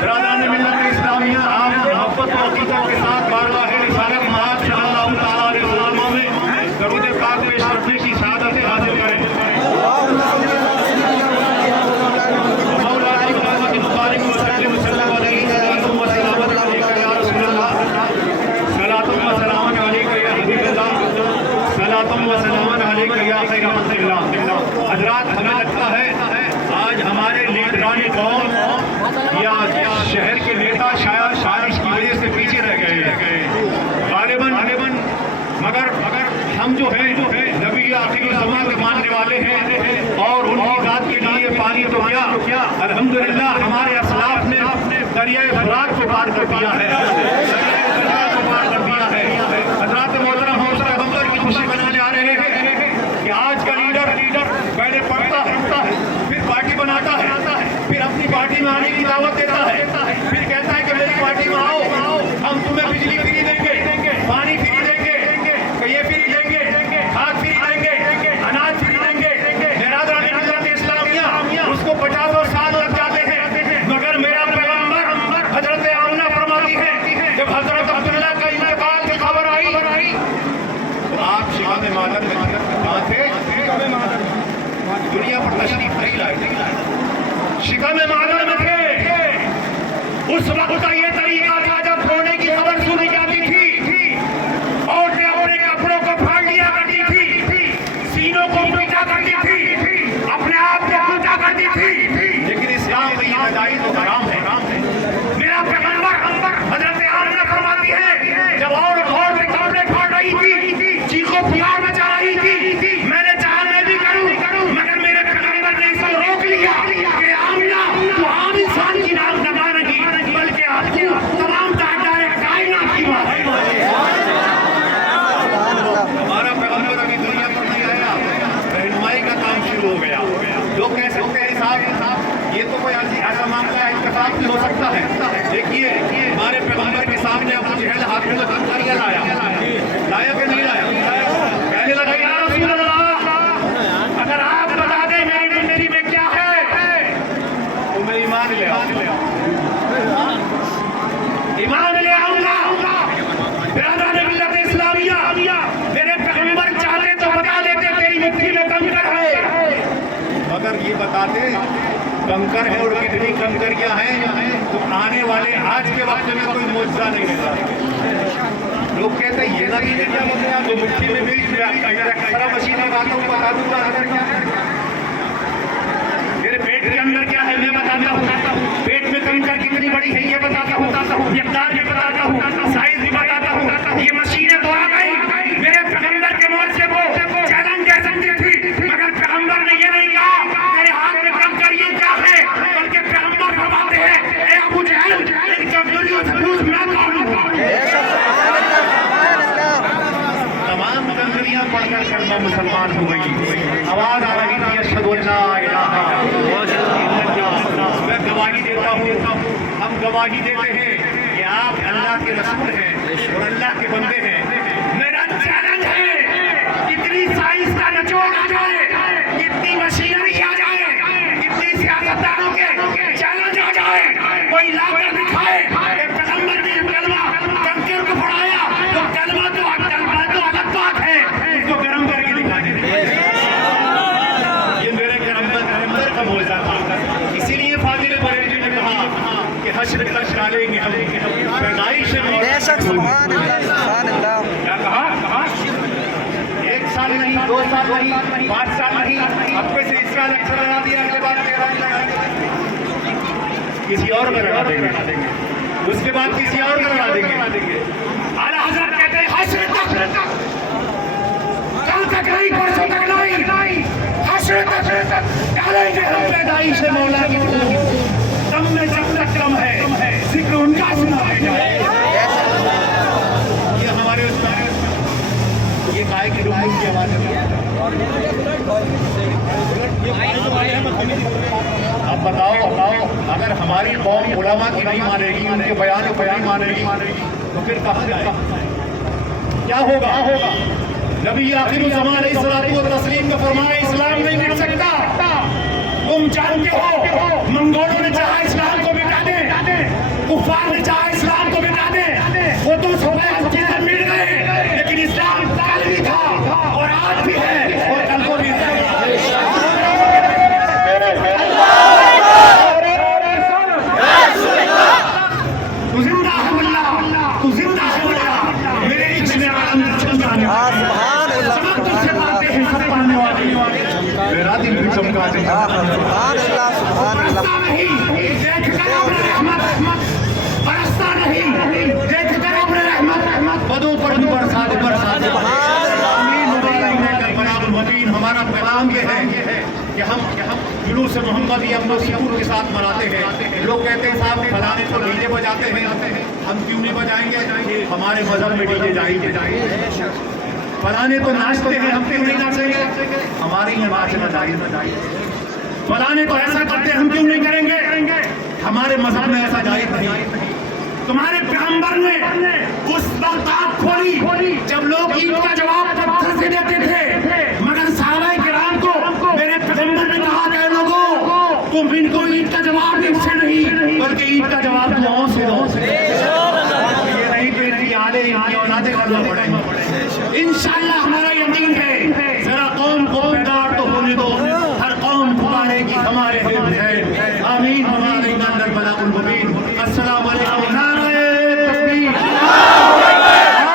बिरादरान मिल्लत इस्लामिया, आप मोहब्बत और अक़ीदत के साथ बारगाह रिसालत महमद सल्लल्लाहु तआला अलैहि वसल्लम में दरूद पाक पेश करने की शहादत हासिल करें। हज़रात, हमें लगता है आज हमारे लीडरान कौम या शहर के नेता शायद इसकी वजह से पीछे रह गए गालिबन, मगर हम जो है नबी आखिरी ज़मां के मानने वाले हैं और उनकी ज़ात के लिए पानी तो क्या अल्हम्दुलिल्लाह हमारे असलाफ ने दरिया फुरात को पार कर दिया है, हज़रात मोहतरम हौसला अफजाई की खुशी मनाने आ रहे हैं कि आज का लीडर पहले पढ़ता है, फिर पार्टी बनाता है, फिर अपनी पार्टी में आने की दावत देता है, फिर कहता है कि मेरी पार्टी में आओ, हम तुम्हें बिजली फ्री देंगे, पानी फ्री देंगे, ये फ्री देंगे, खाद फ्री देंगे, अनाज फ्री देंगे। बिरादरान मिल्लत इस्लामिया, उसको 50 और साल लग जाते हैं, मगर मेरा पैगंबर हजरत आमना फरमाती है जब हजरत अब्दुल्लाह का इंतकाल की खबर आई तो आप शिका में मादर में कहाँ थे? दुनिया पर तशरीफ नहीं लाए, शिका में मादर में थे। उस वक्त का ये तरीका था जब होने की खबर सुनी जाती थी और अपने कपड़ों को फाड़ लिया करती थी, सीनों को पीटा करती थी, अपने आप को पीटा करती थी, लेकिन इस्लाम में ये नदाई तो हराम है। मेरा पैगंबर हजरत आमना फरमाती है जब और में कपड़े फाड़ रही थी, चीखो पुकार मचा रही थी, मैंने चाहा मैं भी करूं, मगर मेरे पैगंबर ने इसको रोक लिया कि आमना तू आम इंसान की नाम दबा नहीं बल्कि आपकी तमाम तादाद कायनात की बात है। हमारा पैगंबर अभी दुनिया पर नहीं आया, रहनुमाई का काम शुरू हो गया। लोग कह सकते हैं साहब ये तो कोई ऐसा मामला है इत्तेफाक भी हो सकता है। देखिए हमारे पैगंबर के सामने अबू जहल हाथ में कंकरियां लाया कि नहीं लाया? कहने लगा या रसूल अल्लाह, अगर आप बता दें मेरी जिंदगी में क्या है तो मैं ईमान ले आऊंगा। बिरादरान मिल्लत इस्लामिया, मेरे पैगंबर चाहते तो बता देते तेरी मिट्टी में कंकर है, मगर ये बताते कंकर है और कितनी कंकरियां हैं तो आने वाले आज के वक्त में कोई मौजूदा नहीं रहता। लोग कहते हैं ये ना कि तो मिट्टी में भी सारा मशीन बातों को बता दूंगा अंदर क्या है, मेरे पेट के अंदर क्या है मैं बताता हूँ, पेट में कंकर कितनी बड़ी है ये बताता हूँ, मिक़दार भी बताता हूँ, साइज भी बताता हूँ। ये मशीनें तो आ गई, मेरे पैगंबर के मौत से वो चैलेंज दे सकती थी, मगर पैगंबर ने ये नहीं कहा मेरे हाथ में कंकर ये क्या है, बल्कि पैगंबर फरमाते हैं ए अबू जहल इनका वीडियो सबूत मैं करूंगा। तमाम कंकरियां पढ़कर कलमा मुसलमान हो गई, आवाज आ रही थी अशहदु अल्ला इलाहा इल्लल्लाह। मैं गवाही देता हूँ, हम गवाही देते हैं कि आप अल्लाह के रसूल हैं और अल्लाह के बंदे हैं। मेरा चैलेंज है कितनी साइंस का निचोड़ आ जाए, कितनी मशीनरी आ जाए, कितनी सियासतदानों के चैलेंज आ जाए, कोई लाकर दिखाए पैगंबर ने कलमा कंकर को पढ़ाया तो कलमा तो अलग बात है, इसको गरम करके दिखा दे। ये मेरे पैगंबर का मौजूदा था, इसीलिए फाजिल बरेलवी ने कहा कि हश्र तक डालेंगे हम पैदाइश बेशक। सुभान अल्लाह। क्या कहा? 1 साल नहीं, 2 साल नहीं, 5 साल नहीं, अब से इसका लेक्चर लगा दिया, अगले बार 13 किसी और का लगा देंगे, उसके बाद किसी और का लगा देंगे। आला हज़रत कहते हैं हश्र तक, कल तक नहीं, परसों तक नहीं, हश्र तक डालेंगे हम पैदाइश मौला की। दम में जब तक दम है जिक्र उनका सुनाया जाए। ये हमारे ये गाय की रुहाई की आवाज है। अब बताओ अगर हमारी कौम उलमा की नहीं मानेगी, उनके बयान को नहीं मानेगी तो फिर कहाँ जाए? क्या होगा? नबी आखिर ज़माने अलैहिस्सलातु व तस्लीम का फरमाया इस्लाम नहीं मिट सकता मेरा दिल भी चमका देता बरसता नहीं देख कर अपने रहमत पदों पर भी बरसात हमारा पैगाम ये है कि हम जुलूस मोहम्मद या मसीहूर के साथ मनाते हैं। लोग कहते हैं साहब फलाने तो डीजे बजाते हैं, हम क्यों नहीं बजाएंगे? हमारे मजहब में डीजे जाएंगे। फलाने तो नाचते हैं, हम क्यों नहीं नाचेंगे? हमारे यहाँ नाचना जाएज। फलाने तो ऐसा करते हैं, हम क्यों नहीं करेंगे? हमारे मजहब में ऐसा जायज नहीं। तुम्हारे पैगंबर ने उस वक्त आँख खोली जब लोग ईद का जवाब पत्थर से देते थे, मगर सहाबाए किराम को मेरे पैगंबर ने कहा कि लोगों तुम इनको ईद का जवाब इनसे नहीं बल्कि ईद का जवाब दुआओं से दो। ये नहीं तो इनकी आले इनकी औलादे करना पड़ेगा इंशाअल्लाह।